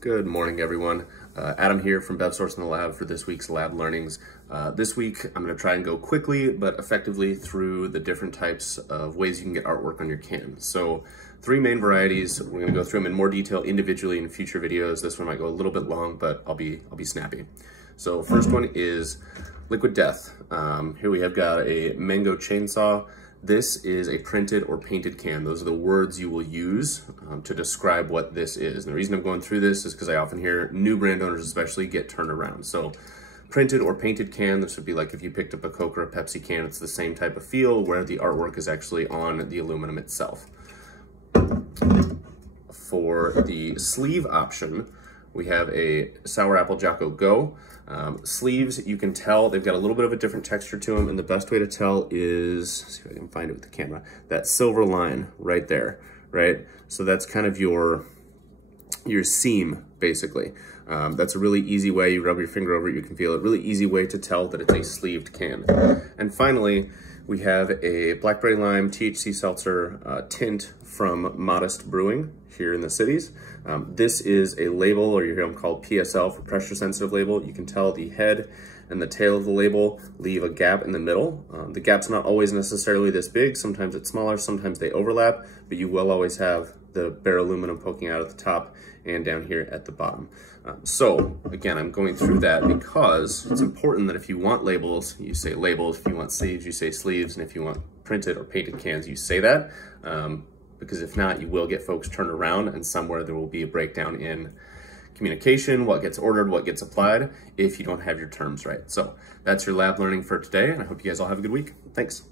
Good morning, everyone. Adam here from BevSource in the lab for this week's lab learnings. This week, I'm going to try and go quickly but effectively through the different types of ways you can get artwork on your can. So, three main varieties. We're going to go through them in more detail individually in future videos. This one might go a little bit long, but I'll be snappy. So, first one is Liquid Death. Here we have got a mango chainsaw. This is a printed or painted can. Those are the words you will use to describe what this is. And the reason I'm going through this is because I often hear new brand owners especially get turned around. So printed or painted can, this would be like if you picked up a Coke or a Pepsi can, it's the same type of feel where the artwork is actually on the aluminum itself. For the sleeve option, we have a Sour Apple Jocko Go. Sleeves, you can tell they've got a little bit of a different texture to them, and the best way to tell is, see if I can find it with the camera, that silver line right there, right? So that's kind of your seam, basically. That's a really easy way, you rub your finger over it, you can feel it, really easy way to tell that it's a sleeved can. And finally, we have a Blackberry Lime THC Seltzer tint from Modest Brewing here in the cities. This is a label, or you hear them called PSL for pressure sensitive label. You can tell the head and the tail of the label leave a gap in the middle. The gap's not always necessarily this big. Sometimes it's smaller, sometimes they overlap, but you will always have the bare aluminum poking out at the top and down here at the bottom. So again, I'm going through that because it's important that if you want labels, you say labels. If you want sleeves, you say sleeves. And if you want printed or painted cans, you say that. Because if not, you will get folks turned around, and somewhere there will be a breakdown in communication, what gets ordered, what gets applied, if you don't have your terms right. So that's your lab learning for today, and I hope you guys all have a good week. Thanks.